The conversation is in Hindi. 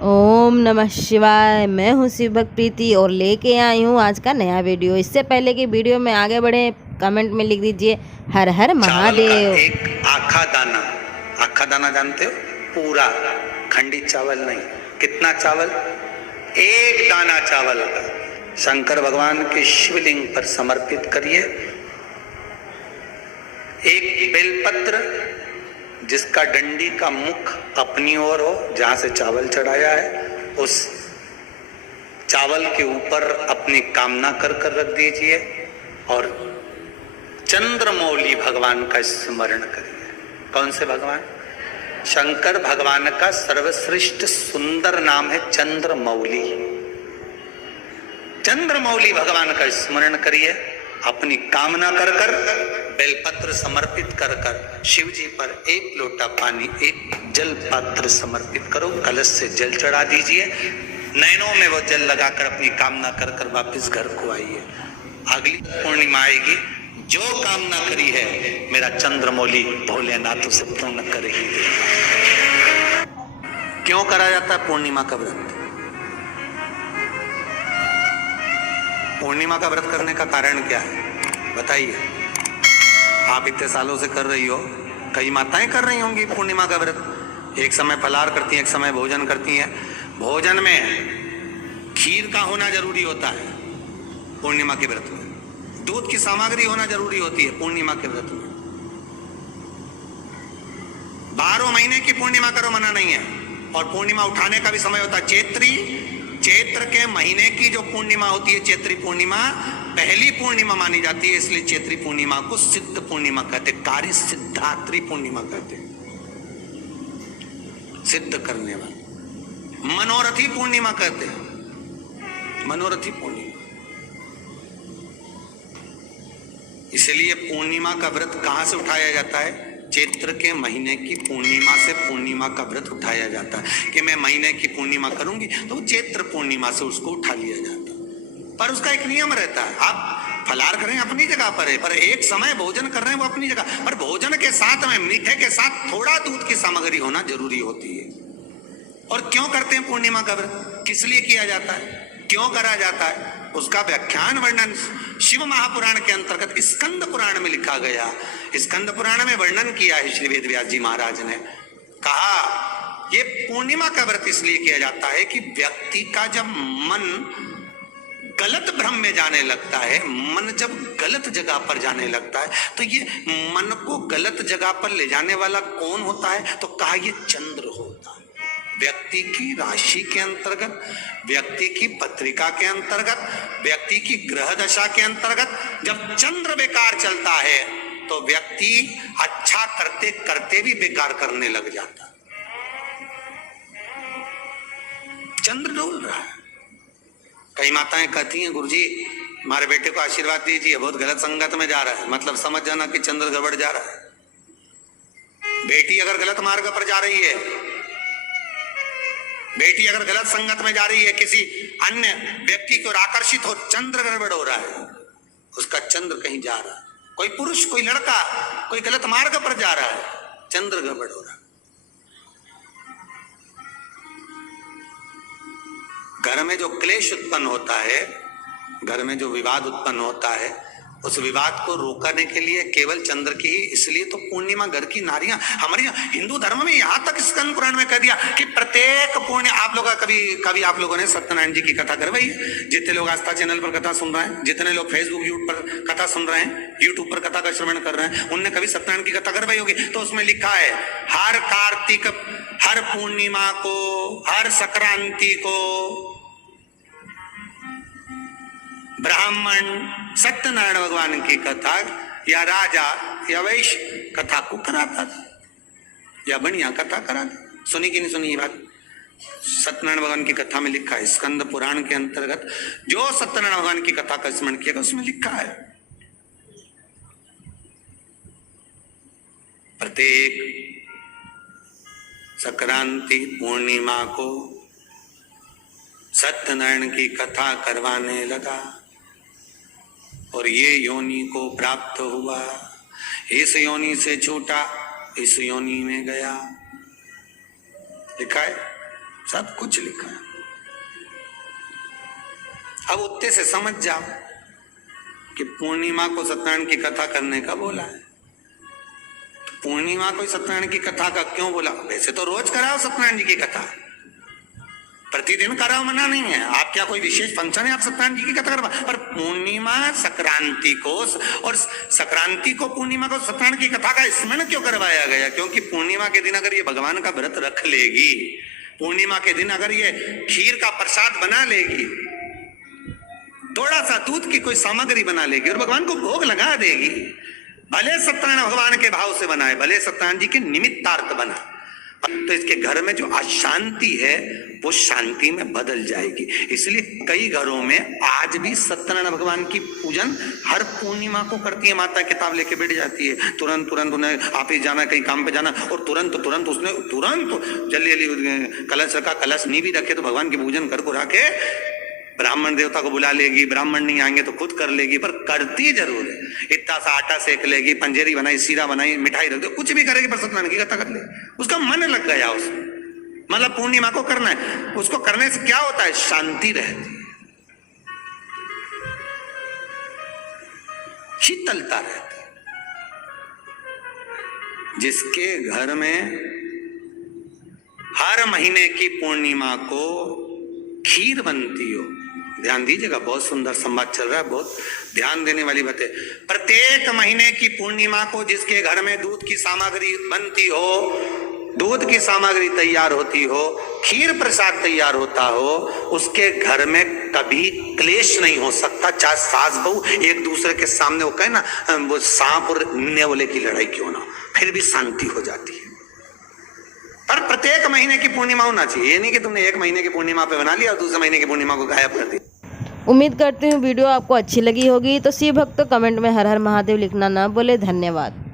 ओम नमः शिवाय। मैं हूँ शिव भक्त प्रीति और लेके आई हूँ आज का नया वीडियो। इससे पहले कि वीडियो में आगे बढ़े कमेंट में लिख दीजिए हर हर महादेव। एक आखा दाना जानते हो? पूरा खंडित चावल नहीं। कितना चावल? एक दाना चावल का शंकर भगवान के शिवलिंग पर समर्पित करिए। एक बेलपत्र जिसका डंडी का मुख अपनी ओर हो, जहां से चावल चढ़ाया है, उस चावल के ऊपर अपनी कामना कर रख दीजिए और चंद्रमौली भगवान का स्मरण करिए। कौन से भगवान? शंकर भगवान का सर्वश्रेष्ठ सुंदर नाम है चंद्रमौली। चंद्रमौली भगवान का स्मरण करिए। अपनी कामना कर बेलपत्र समर्पित कर शिव जी पर एक लोटा पानी, एक जल पात्र समर्पित करो। कलश से जल चढ़ा दीजिए। नैनों में वो जल लगाकर अपनी कामना कर वापस घर को आइए। अगली पूर्णिमा आएगी, जो कामना करी है मेरा चंद्रमौली भोलेनाथ उसे पूर्ण कर ही दे। क्यों करा जाता है पूर्णिमा का व्रत? पूर्णिमा का व्रत करने का कारण क्या है बताइए? आप इतने सालों से कर रही हो, कई माताएं कर रही होंगी पूर्णिमा का व्रत। एक समय फलाहार करती हैं, एक समय भोजन करती हैं। भोजन में खीर का होना जरूरी होता है पूर्णिमा के व्रत में। दूध की सामग्री होना जरूरी होती है पूर्णिमा के व्रत में। 12 महीने की पूर्णिमा करो, मना नहीं है। और पूर्णिमा उठाने का भी समय होता है। चैत्र के महीने की जो पूर्णिमा होती है, चैत्री पूर्णिमा पहली पूर्णिमा मानी जाती है, इसलिए चैत्री पूर्णिमा को सिद्ध पूर्णिमा कहते, कार्य सिद्धात्री पूर्णिमा कहते, सिद्ध करने वाली। मनोरथी पूर्णिमा कहते हैं, मनोरथी पूर्णिमा। इसलिए पूर्णिमा का व्रत कहां से उठाया जाता है? चैत्र के महीने की पूर्णिमा से पूर्णिमा का व्रत उठाया जाता है कि मैं महीने की पूर्णिमा करूंगी तो चैत्र पूर्णिमा से उसको उठा लिया जाता है। पर उसका एक नियम रहता है। आप फलाहार करें अपनी जगह पर है, पर एक समय भोजन कर रहे हैं वो अपनी जगह पर। भोजन के साथ में मीठे के साथ थोड़ा दूध की सामग्री होना जरूरी होती है। और क्यों करते हैं पूर्णिमा का व्रत? किस लिए किया जाता है, क्यों करा जाता है, उसका व्याख्यान वर्णन शिव महापुराण के अंतर्गत स्कंद पुराण में लिखा गया। स्कंद पुराण में वर्णन किया है श्री वेद व्यास जी महाराज ने। कहा ये पूर्णिमा का व्रत इसलिए किया जाता है कि व्यक्ति का जब मन गलत भ्रम में जाने लगता है, मन जब गलत जगह पर जाने लगता है, तो ये मन को गलत जगह पर ले जाने वाला कौन होता है? तो कहा ये चंद्र होता है। व्यक्ति की राशि के अंतर्गत, व्यक्ति की पत्रिका के अंतर्गत, व्यक्ति की ग्रह दशा के अंतर्गत जब चंद्र बेकार चलता है तो व्यक्ति अच्छा करते करते भी बेकार करने लग जाता है। चंद्र डोल रहा है। कई माताएं कहती हैं गुरुजी हमारे बेटे को आशीर्वाद दीजिए, बहुत गलत संगत में जा रहा है। मतलब समझ जाना कि चंद्र गड़बड़ जा रहा है। बेटी अगर गलत मार्ग पर जा रही है, बेटी अगर गलत संगत में जा रही है, किसी अन्य व्यक्ति को आकर्षित हो, चंद्र गड़बड़ हो रहा है, उसका चंद्र कहीं जा रहा है। कोई पुरुष, कोई लड़का कोई गलत मार्ग पर जा रहा है, चंद्र गड़बड़ हो रहा है। घर में जो क्लेश उत्पन्न होता है, घर में जो विवाद उत्पन्न होता है, उस विवाद को रोकने के लिए केवल चंद्र की ही, इसलिए तो पूर्णिमा घर की नारियां हमारे हिंदू धर्म में यहां तक स्कंद पुराण में कह दिया कि प्रत्येक पूर्णिमा आप लोग कभी आप लोगों ने सत्यनारायण जी की कथा करवाई? जितने लोग आस्था चैनल पर कथा सुन रहे हैं, जितने लोग फेसबुक यूट्यूब पर कथा सुन रहे हैं, यूट्यूब पर कथा का श्रवण कर रहे हैं, उनने कभी सत्यनारायण की कथा करवाई होगी? तो उसमें लिखा है हर कार्तिक, हर पूर्णिमा को, हर संक्रांति को ब्राह्मण सत्यनारायण भगवान की कथा या राजा या वैश्य कथा को कराता था, या बढ़िया कथा कराता। सुनी कि नहीं सुनी ये बात? सत्यनारायण भगवान की कथा में लिखा है, स्कंद पुराण के अंतर्गत जो सत्यनारायण भगवान की कथा का स्मरण किया उसमें लिखा है प्रत्येक संक्रांति पूर्णिमा को सत्यनारायण की कथा करवाने लगा और ये योनि को प्राप्त हुआ। इस योनि से छूटा, इस योनि में गया। लिखा है सब कुछ लिखा है। अब उत्ते से समझ जाओ कि पूर्णिमा को सत्यनारायण की कथा करने का बोला है। पूर्णिमा को सत्यनारायण की कथा का क्यों बोला? वैसे तो रोज कराओ सत्यनारायण जी की कथा, प्रतिदिन कराओ, मना नहीं है। आप क्या कोई विशेष फंक्शन है आप सत्यनारायण जी की कथा करवा, पर पूर्णिमा संक्रांति को और संक्रांति को पूर्णिमा को सत्यनारायण की कथा का स्मरण क्यों करवाया गया? क्योंकि पूर्णिमा के दिन अगर ये भगवान का व्रत रख लेगी, पूर्णिमा के दिन अगर ये खीर का प्रसाद बना लेगी, थोड़ा सा दूध की कोई सामग्री बना लेगी और भगवान को भोग लगा देगी, भले सत्यनारायण भगवान के भाव से बनाए, भले सत्यनारायण जी के निमित्तार्थ बना, तो इसके घर में जो अशांति है वो शांति में बदल जाएगी। इसलिए कई घरों में आज भी सत्यनारायण भगवान की पूजन हर पूर्णिमा को करती है। माता किताब लेके बैठ जाती है, तुरंत तुरंत उन्हें ऑफिस जाना, कहीं काम पे जाना, और तुरंत उसने जल्दी जल्दी कलश रखा, कलश नहीं भी रखे तो भगवान की पूजन कर को रखे, ब्राह्मण देवता को बुला लेगी, ब्राह्मण नहीं आएंगे तो खुद कर लेगी, पर करती जरूर है। इतना सा आटा सेक लेगी, पंजेरी बनाई, सीरा बनाई, मिठाई रख दो, कुछ भी करेगी पर सत्यनारायण की कथा कर ले। उसका मन लग गया उसमें, मतलब पूर्णिमा को करना है। उसको करने से क्या होता है? शांति रहती है, शीतलता रहती है। जिसके घर में हर महीने की पूर्णिमा को खीर बनती हो, ध्यान दीजिएगा, बहुत सुंदर संवाद चल रहा है, बहुत ध्यान देने वाली बात है। प्रत्येक महीने की पूर्णिमा को जिसके घर में दूध की सामग्री बनती हो, दूध की सामग्री तैयार होती हो, खीर प्रसाद तैयार होता हो, उसके घर में कभी क्लेश नहीं हो सकता। चाहे सास बहू एक दूसरे के सामने वो कहे ना, वो सांप और नेवले की लड़ाई क्यों ना, फिर भी शांति हो जाती है। पर प्रत्येक महीने की पूर्णिमा होना चाहिए, ये नहीं कि तुमने एक महीने की पूर्णिमा पे बना लिया और दूसरे महीने की पूर्णिमा को गायब कर दिया। उम्मीद करती हूँ वीडियो आपको अच्छी लगी होगी। तो शिव भक्त कमेंट में हर हर महादेव लिखना ना बोले। धन्यवाद।